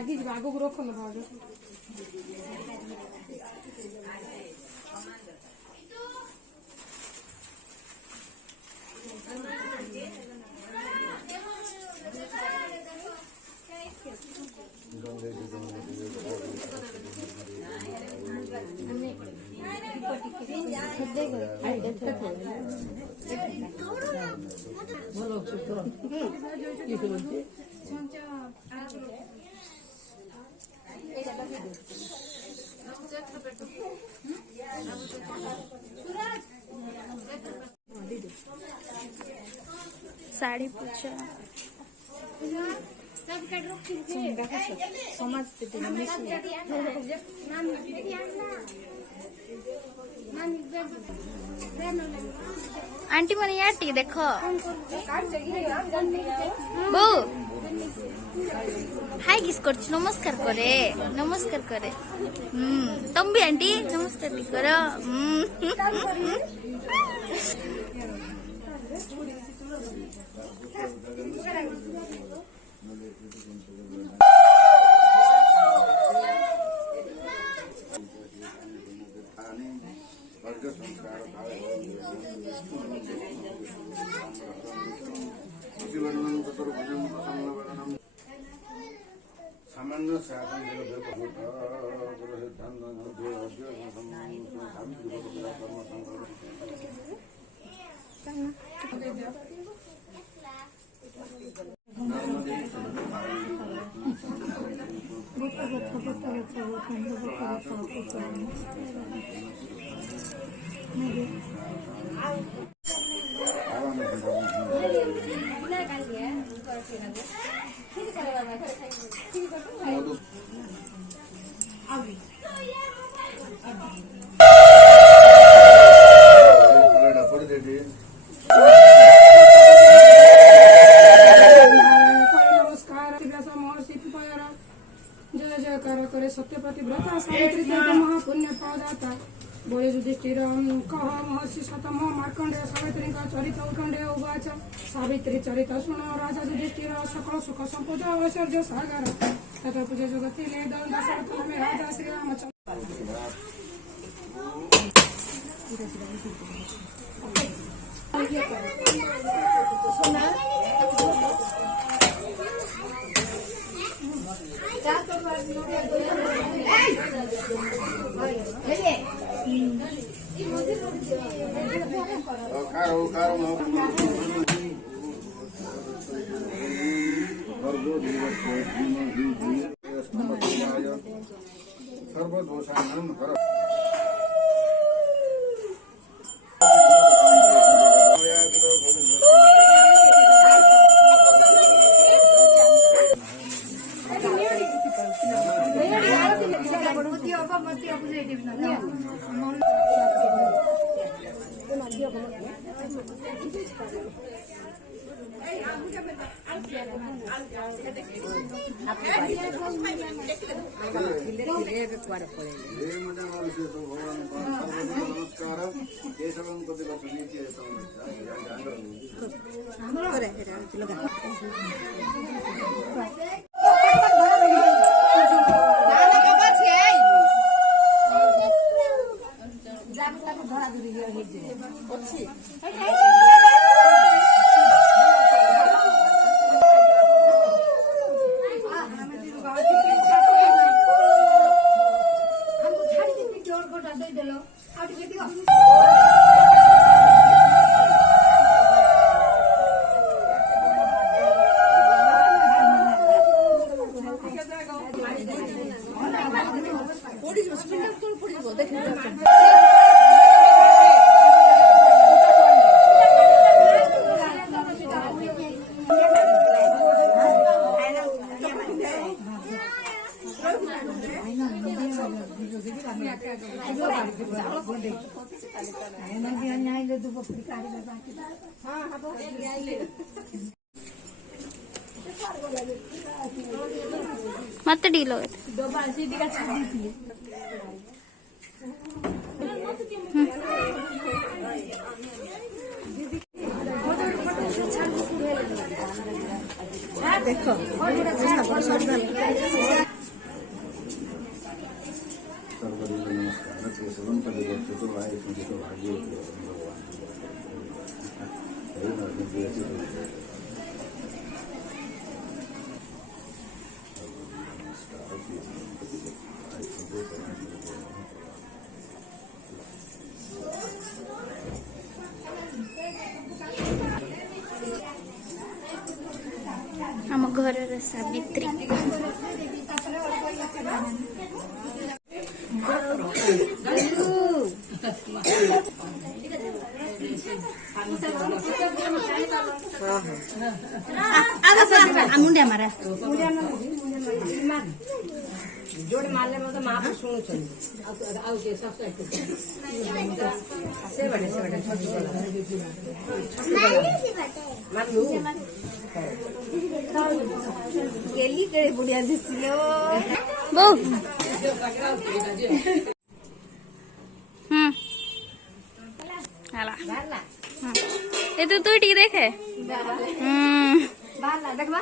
आगे आगो रोक साड़ी पूछा समाज आंटी मैंने यार टी देखो बो हाय किस कर नमस्कार करे नमस्कार करे तुम भी आंटी नमस्कार करो सामान्य जय जयकार करे सत्यपति व्रता सावित्री महापुण्य पदाता बोले युधिष्ठिर कह महर्षि शतम मार्कंडेय सावित्री का चरित उत्कंडेय उवाच सावित्री चरित सुनो राजा युधिष्ठिर सकल सुख संपद ऐश्वर्य सागर तथा पूजा जगती ने दशरथ में राजा श्री रामचंद्र सर्वदोषाणां हर ಮತ್ತೆ ಡೀಲ್ ଆମ ଘରର ସାବିତ୍ରୀ। ମୁଣ୍ଡିଆ ମାରା जोड़े मारले मतलब माँ को सुनो चल आओ जे सब से बड़े छोटी वाला मार लू गेली के बुढ़िया दिसिलो बोल। हाला ये तो तू ठीक देखे। बाला देखबा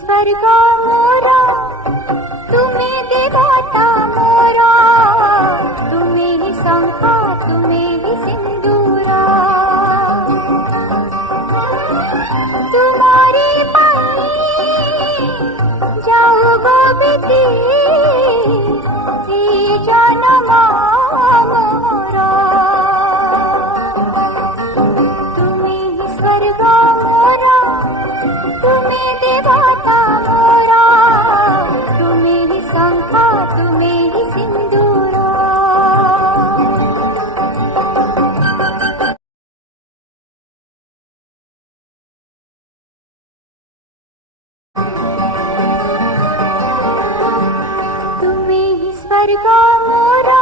स्वर्ग मोरा तुम्हें देवता मोरा तुम्हें ही शंखा तुम्हें ही सिंदूरा तुम्हारी पानी जाओ गोविंदी जनमा मोरा तुम्हें ही स्वर्ग मोरा तुम्हें देवता मोरा तुम्हें ही शंखा तुम्हें ही सिंदूरा। तुम्हें ही स्वर्ग मोरा